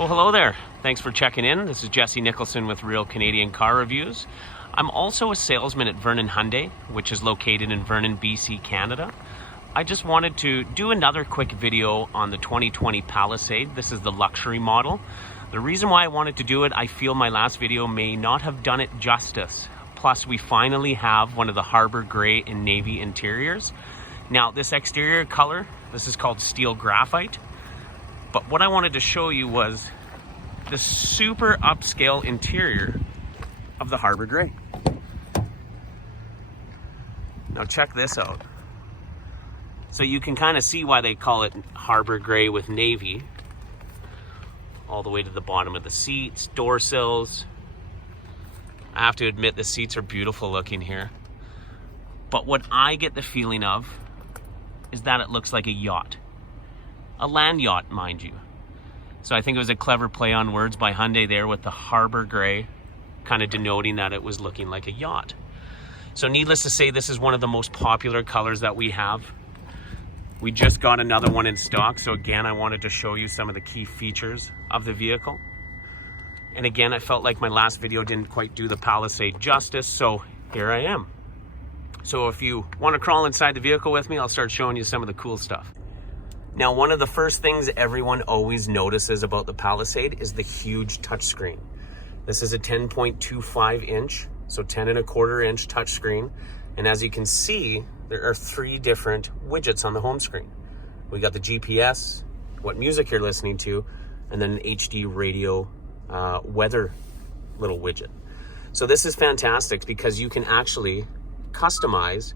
Well, hello there. Thanks for checking in. This is Jesse Nicholson with Real Canadian Car Reviews. I'm also a salesman at Vernon Hyundai, which is located in Vernon, BC, Canada. I just wanted to do another quick video on the 2020 Palisade. This is the luxury model. The reason why I wanted to do it, I feel my last video may not have done it justice. Plus, we finally have one of the Harbor Gray and Navy interiors. Now, this exterior color, this is called Steel Graphite. But what I wanted to show you was the super upscale interior of the Harbor Gray. Now check this out. So you can kind of see why they call it Harbor Gray with Navy. All the way to the bottom of the seats, door sills. I have to admit the seats are beautiful looking here. But what I get the feeling of is that it looks like a yacht. A land yacht, mind you. So I think it was a clever play on words by Hyundai there with the Harbor Gray, kind of denoting that it was looking like a yacht. So needless to say, this is one of the most popular colors that we have. We just got another one in stock. So again, I wanted to show you some of the key features of the vehicle. And again, I felt like my last video didn't quite do the Palisade justice. So here I am. So if you want to crawl inside the vehicle with me, I'll start showing you some of the cool stuff. Now, one of the first things everyone always notices about the Palisade is the huge touchscreen. This is a 10.25 inch, so 10.25 inch touchscreen. And as you can see, there are 3 different widgets on the home screen. We got the GPS, what music you're listening to, and then an HD radio weather little widget. So this is fantastic because you can actually customize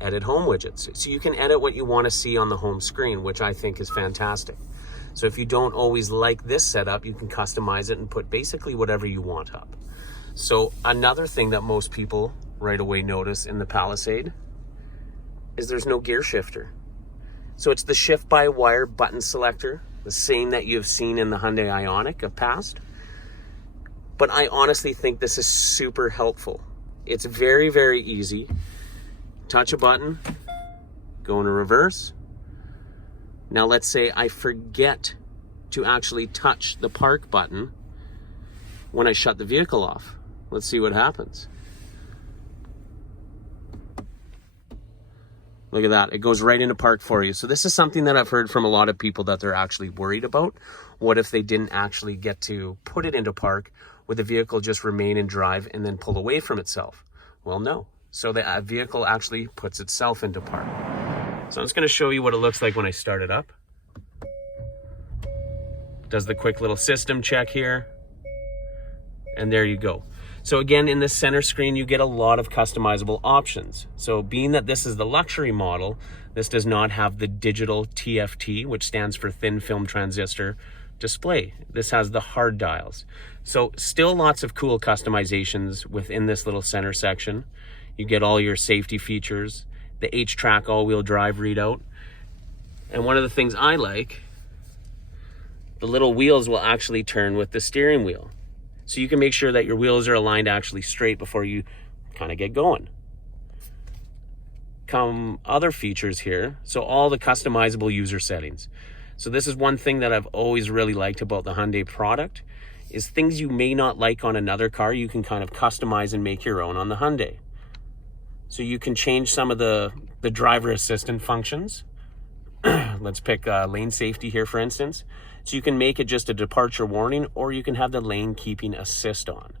edit home widgets. So you can edit what you want to see on the home screen, which I think is fantastic. So if you don't always like this setup, you can customize it and put basically whatever you want up. So another thing that most people right away notice in the Palisade is there's no gear shifter. So it's the shift by wire button selector, the same that you've seen in the Hyundai Ioniq of past. But I honestly think this is super helpful. It's very, very easy. Touch a button, go into reverse. Now let's say I forget to actually touch the park button when I shut the vehicle off. Let's see what happens. Look at that, it goes right into park for you. So this is something that I've heard from a lot of people that they're actually worried about. What if they didn't actually get to put it into park? Would the vehicle just remain in drive and then pull away from itself? Well, no. So the vehicle actually puts itself into park. So I'm just going to show you what it looks like when I start it up. Does the quick little system check here. And there you go. So again, in the center screen, you get a lot of customizable options. So being that this is the luxury model, this does not have the digital TFT, which stands for thin film transistor display. This has the hard dials. So still lots of cool customizations within this little center section. You get all your safety features, the H-Track all-wheel drive readout. And one of the things I like, the little wheels will actually turn with the steering wheel. So you can make sure that your wheels are aligned actually straight before you kind of get going. Come other features here. So all the customizable user settings. So this is one thing that I've always really liked about the Hyundai product, is things you may not like on another car, you can kind of customize and make your own on the Hyundai. So you can change some of the driver assistant functions. Let's pick lane safety here, for instance. So you can make it just a departure warning, or you can have the lane keeping assist on.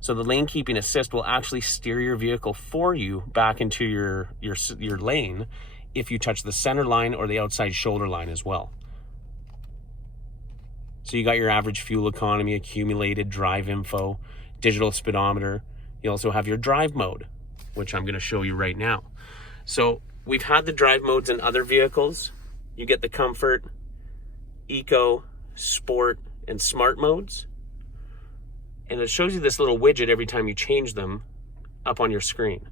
So the lane keeping assist will actually steer your vehicle for you back into your lane if you touch the center line or the outside shoulder line as well. So you got your average fuel economy, accumulated drive info, digital speedometer. You also have your drive mode, which I'm going to show you right now. So we've had the drive modes in other vehicles. You get the comfort, eco, sport, and smart modes. And it shows you this little widget every time you change them up on your screen.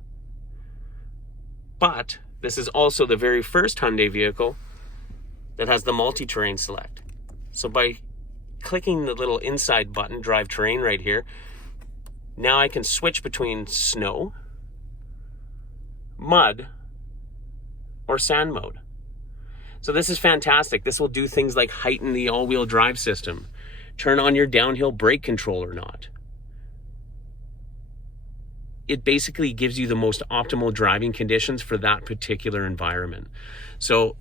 But this is also the very first Hyundai vehicle that has the multi-terrain select. So by clicking the little inside button, drive terrain right here, now I can switch between snow, mud, or sand mode. So this is fantastic. This will do things like heighten the all-wheel drive system, turn on your downhill brake control or not. It basically gives you the most optimal driving conditions for that particular environment. So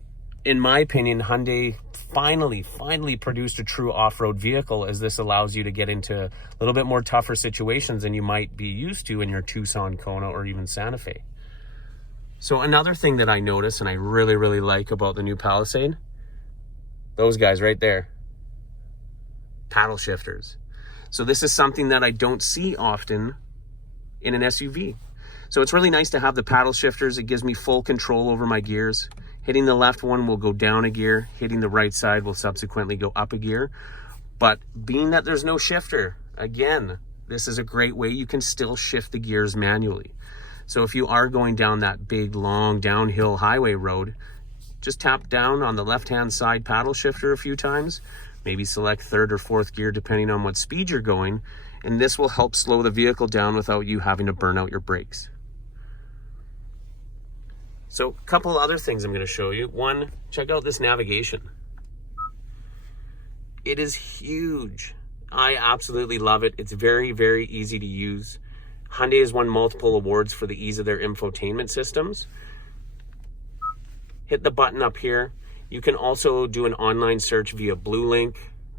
in my opinion, Hyundai finally produced a true off-road vehicle, as this allows you to get into a little bit more tougher situations than you might be used to in your Tucson, Kona, or even Santa Fe. So another thing that I notice and I really like about the new Palisade, those guys right there, paddle shifters. So this is something that I don't see often in an SUV. So it's really nice to have the paddle shifters. It gives me full control over my gears. Hitting the left one will go down a gear. Hitting the right side will subsequently go up a gear. But being that there's no shifter, again, this is a great way you can still shift the gears manually. So if you are going down that big, long downhill highway road, just tap down on the left-hand side paddle shifter a few times, maybe select third or fourth gear depending on what speed you're going, and this will help slow the vehicle down without you having to burn out your brakes. So a couple other things I'm going to show you. One, check out this navigation. It is huge. I absolutely love it. It's very easy to use. Hyundai has won multiple awards for the ease of their infotainment systems. Hit the button up here. You can also do an online search via BlueLink.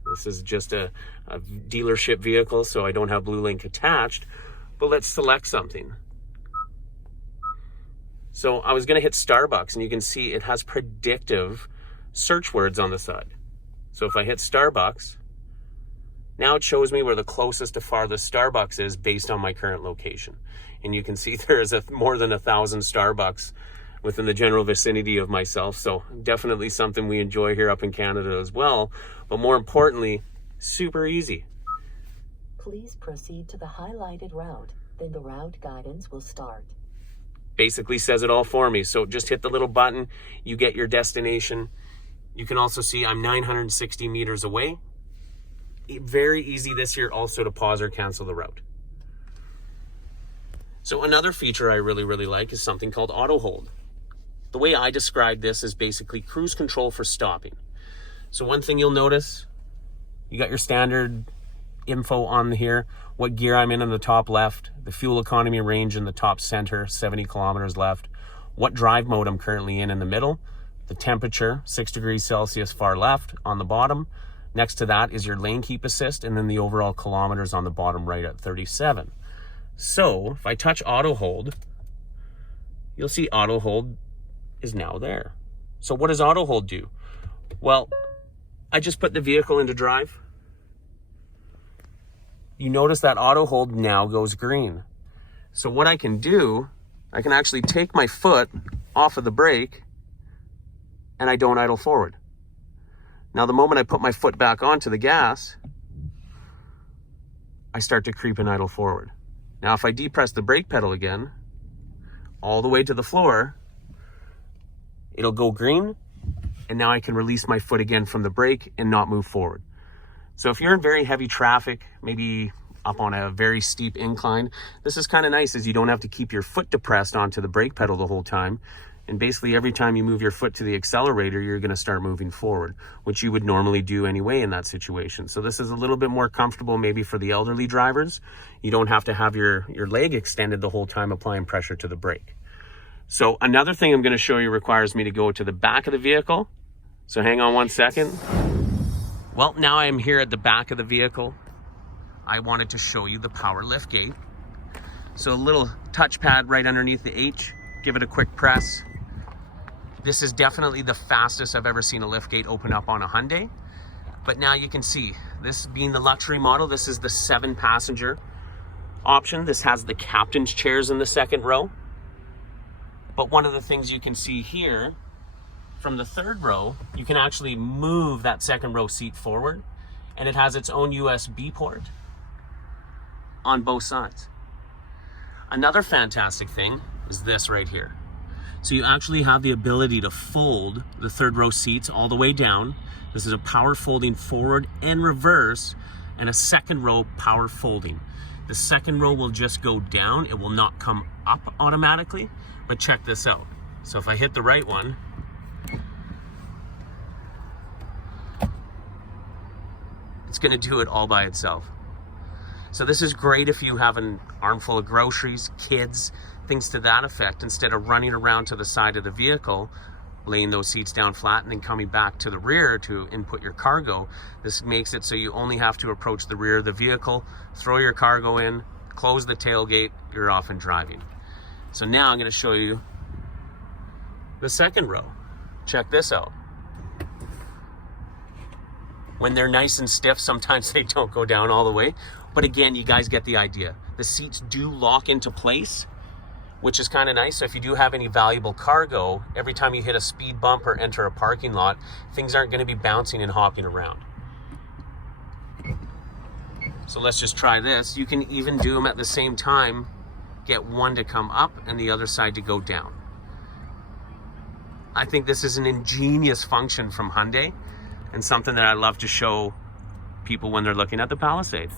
This is just a dealership vehicle, so I don't have BlueLink attached, but let's select something. So I was going to hit Starbucks, and you can see it has predictive search words on the side. So if I hit Starbucks, now it shows me where the closest to farthest Starbucks is based on my current location. And you can see there is more than 1,000 Starbucks within the general vicinity of myself. So definitely something we enjoy here up in Canada as well. But more importantly, super easy. Please proceed to the highlighted route. Then the route guidance will start. Basically says it all for me. So just hit the little button, you get your destination. You can also see I'm 960 meters away. Very easy this year also to pause or cancel the route. So another feature I really like is something called auto hold. The way I describe this is basically cruise control for stopping. So one thing you'll notice, you got your standard info on here, what gear I'm in the top left, the fuel economy range in the top center, 70 kilometers left, what drive mode I'm currently in the middle, the temperature, 6 degrees Celsius far left on the bottom. Next to that is your lane keep assist, and then the overall kilometers on the bottom right at 37. So if I touch auto hold, you'll see auto hold is now there. So what does auto hold do? Well, I just put the vehicle into drive. You notice that auto hold now goes green. So what I can do, I can actually take my foot off of the brake and I don't idle forward. Now the moment I put my foot back onto the gas, I start to creep and idle forward. Now if I depress the brake pedal again, all the way to the floor, it'll go green, and now I can release my foot again from the brake and not move forward. So if you're in very heavy traffic, maybe up on a very steep incline, this is kind of nice, as you don't have to keep your foot depressed onto the brake pedal the whole time. And basically every time you move your foot to the accelerator, you're going to start moving forward, which you would normally do anyway in that situation. So this is a little bit more comfortable maybe for the elderly drivers. You don't have to have your leg extended the whole time applying pressure to the brake. So another thing I'm going to show you requires me to go to the back of the vehicle. So hang on one second. Well, now I'm here at the back of the vehicle. I wanted to show you the power lift gate. So a little touchpad right underneath the H. Give it a quick press. This is definitely the fastest I've ever seen a lift gate open up on a Hyundai. But now you can see, this being the luxury model, this is the 7-passenger option. This has the captain's chairs in the second row. But one of the things you can see here, from the third row, you can actually move that second row seat forward, and it has its own USB port on both sides. Another fantastic thing is this right here. So you actually have the ability to fold the third row seats all the way down. This is a power folding forward and reverse, and a second row power folding. The second row will just go down. It will not come up automatically, but check this out. So if I hit the right one, it's going to do it all by itself. So this is great if you have an armful of groceries, kids, things to that effect. Instead of running around to the side of the vehicle, laying those seats down flat and then coming back to the rear to input your cargo, this makes it so you only have to approach the rear of the vehicle, throw your cargo in, close the tailgate, you're off and driving. So now I'm going to show you the second row. Check this out. When they're nice and stiff, sometimes they don't go down all the way. But again, you guys get the idea. The seats do lock into place, which is kind of nice. So if you do have any valuable cargo, every time you hit a speed bump or enter a parking lot, things aren't going to be bouncing and hopping around. So let's just try this. You can even do them at the same time. Get one to come up and the other side to go down. I think this is an ingenious function from Hyundai and something that I love to show people when they're looking at the Palisade.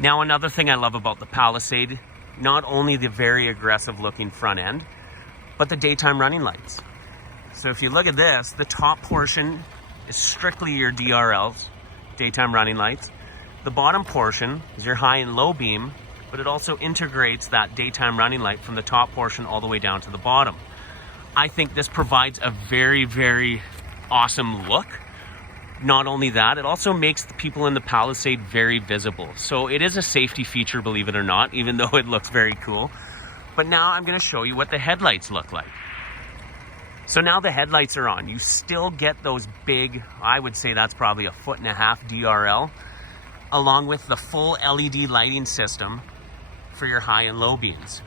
Now, another thing I love about the Palisade, not only the very aggressive looking front end, but the daytime running lights. So if you look at this, the top portion is strictly your DRLs, daytime running lights. The bottom portion is your high and low beam, but it also integrates that daytime running light from the top portion all the way down to the bottom. I think this provides a very, very awesome look. Not only that, it also makes the people in the Palisade very visible. So it is a safety feature, believe it or not, even though it looks very cool. But now I'm going to show you what the headlights look like. So now the headlights are on. You still get those big, I would say that's probably 1.5 feet DRL, along with the full LED lighting system for your high and low beams.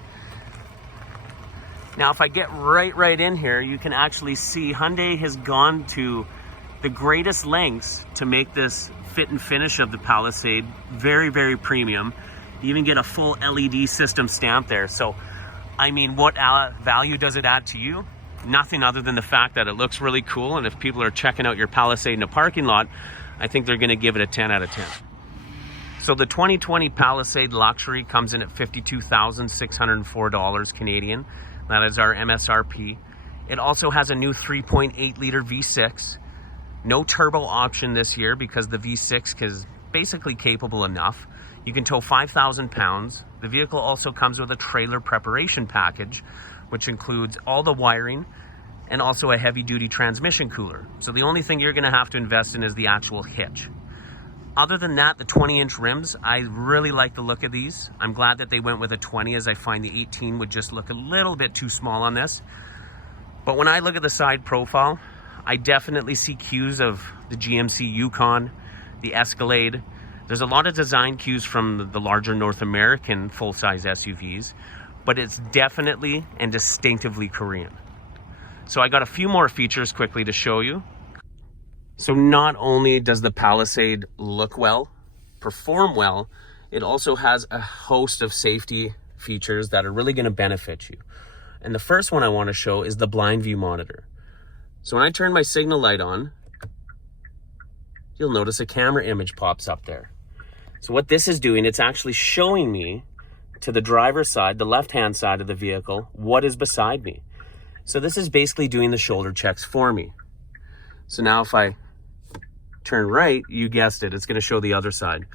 Now, if I get right in here, you can actually see Hyundai has gone to the greatest lengths to make this fit and finish of the Palisade very, very premium. You even get a full LED system stamp there. So, I mean, what value does it add to you? Nothing other than the fact that it looks really cool. And if people are checking out your Palisade in a parking lot, I think they're going to give it a 10 out of 10. So the 2020 Palisade Luxury comes in at $52,604 Canadian. That is our MSRP. It also has a new 3.8 liter V6. No turbo option this year because the V6 is basically capable enough. You can tow 5,000 pounds. The vehicle also comes with a trailer preparation package, which includes all the wiring and also a heavy duty transmission cooler. So the only thing you're gonna have to invest in is the actual hitch. Other than that, the 20-inch rims, I really like the look of these. I'm glad that they went with a 20, as I find the 18 would just look a little bit too small on this. But when I look at the side profile, I definitely see cues of the GMC Yukon, the Escalade. There's a lot of design cues from the larger North American full-size SUVs, but it's definitely and distinctively Korean. So I got a few more features quickly to show you. So not only does the Palisade look well, perform well, it also has a host of safety features that are really going to benefit you. And the first one I want to show is the blind view monitor. So when I turn my signal light on, you'll notice a camera image pops up there. So what this is doing, it's actually showing me to the driver's side, the left-hand side of the vehicle, what is beside me. So this is basically doing the shoulder checks for me. So now if I turn right, you guessed it, it's going to show the other side.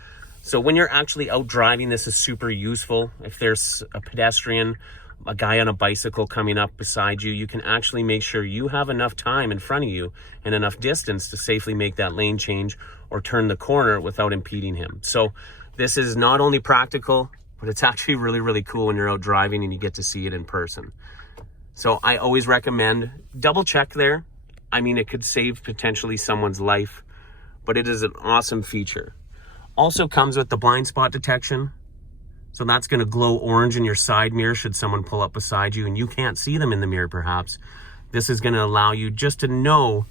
So when you're actually out driving, this is super useful. If there's a pedestrian, a guy on a bicycle coming up beside you, you can actually make sure you have enough time in front of you and enough distance to safely make that lane change or turn the corner without impeding him. So this is not only practical, but it's actually really, really cool when you're out driving and you get to see it in person. So I always recommend double check there. I mean, it could save potentially someone's life, but it is an awesome feature. Also comes with the blind spot detection. So that's going to glow orange in your side mirror should someone pull up beside you and you can't see them in the mirror perhaps. This is going to allow you just to know,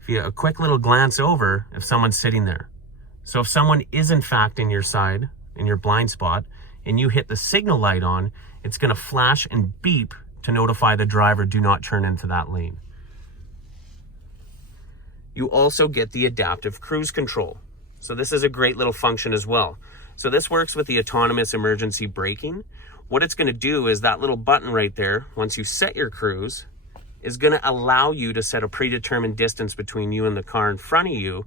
if you a quick little glance over, if someone's sitting there. So if someone is in fact in your side, in your blind spot, and you hit the signal light on, it's going to flash and beep to notify the driver, do not turn into that lane. You also get the adaptive cruise control. So this is a great little function as well. So this works with the autonomous emergency braking. What it's going to do is that little button right there, once you set your cruise, is going to allow you to set a predetermined distance between you and the car in front of you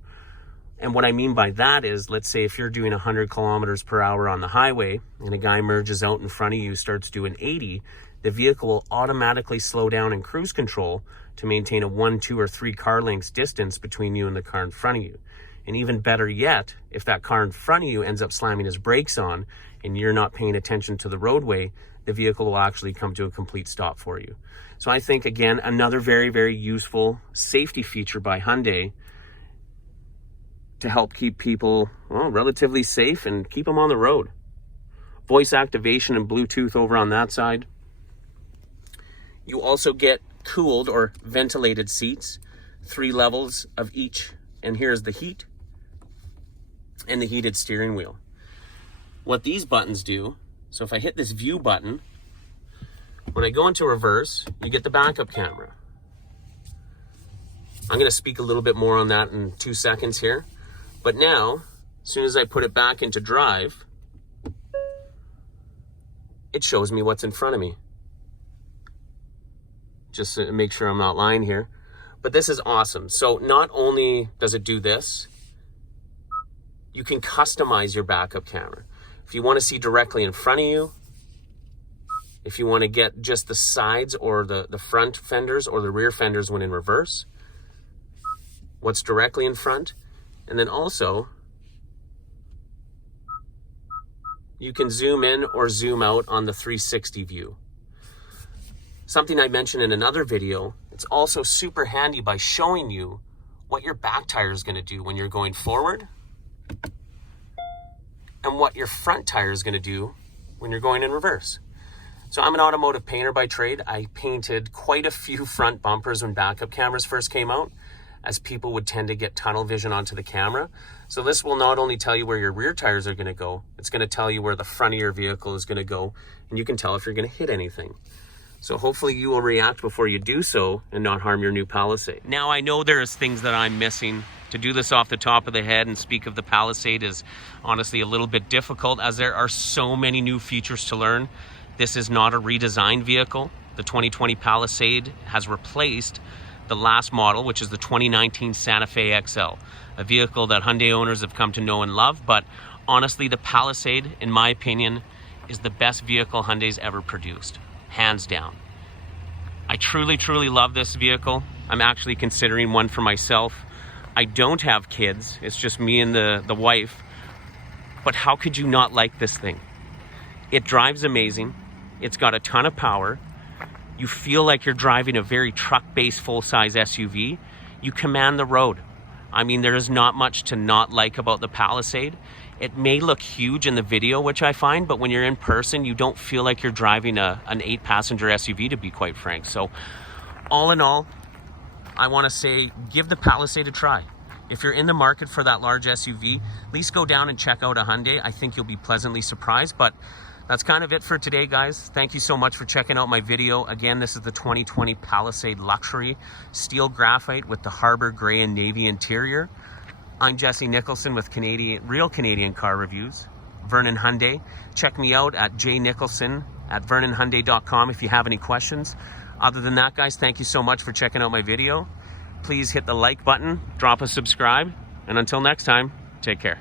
And what I mean by that is, let's say if you're doing 100 kilometers per hour on the highway and a guy merges out in front of you, starts doing 80, the vehicle will automatically slow down in cruise control to maintain a 1, 2, or 3 car lengths distance between you and the car in front of you. And even better yet, if that car in front of you ends up slamming his brakes on and you're not paying attention to the roadway, the vehicle will actually come to a complete stop for you. So I think, again, another very, very useful safety feature by Hyundai to help keep people, well, relatively safe and keep them on the road. Voice activation and Bluetooth over on that side. You also get cooled or ventilated seats, 3 levels of each. And here's the heat and the heated steering wheel. What these buttons do, so if I hit this view button, when I go into reverse, you get the backup camera. I'm going to speak a little bit more on that in 2 seconds here. But now, as soon as I put it back into drive, it shows me what's in front of me. Just to make sure I'm not lying here. But this is awesome. So not only does it do this, you can customize your backup camera. If you want to see directly in front of you, if you want to get just the sides or the front fenders or the rear fenders when in reverse, what's directly in front, and then also you can zoom in or zoom out on the 360 view. Something I mentioned in another video, it's also super handy by showing you what your back tire is going to do when you're going forward and what your front tire is going to do when you're going in reverse. So I'm an automotive painter by trade. I painted quite a few front bumpers when backup cameras first came out, as people would tend to get tunnel vision onto the camera. So this will not only tell you where your rear tires are going to go, it's going to tell you where the front of your vehicle is going to go, and you can tell if you're going to hit anything. So hopefully you will react before you do so and not harm your new Palisade. Now I know there's things that I'm missing. To do this off the top of the head and speak of the Palisade is honestly a little bit difficult, as there are so many new features to learn. This is not a redesigned vehicle. The 2020 Palisade has replaced the last model, which is the 2019 Santa Fe XL, a vehicle that Hyundai owners have come to know and love. But honestly, the Palisade, in my opinion, is the best vehicle Hyundai's ever produced, hands down. I truly, truly love this vehicle. I'm actually considering one for myself. I don't have kids, it's just me and the wife. But how could you not like this thing? It drives amazing. It's got a ton of power. You feel like you're driving a very truck-based full-size SUV. You command the road. I mean, there is not much to not like about the Palisade. It may look huge in the video, which I find, but when you're in person, you don't feel like you're driving an 8-passenger SUV, to be quite frank. So all in all, I want to say give the Palisade a try. If you're in the market for that large SUV, at least go down and check out a Hyundai. I think you'll be pleasantly surprised. But that's kind of it for today, guys. Thank you so much for checking out my video. Again, this is the 2020 Palisade Luxury steel graphite with the Harbor Gray and Navy interior. I'm Jesse Nicholson with Real Canadian Car Reviews, Vernon Hyundai. Check me out at jnicholson@vernonhyundai.com if you have any questions. Other than that, guys, thank you so much for checking out my video. Please hit the like button, drop a subscribe, and until next time, take care.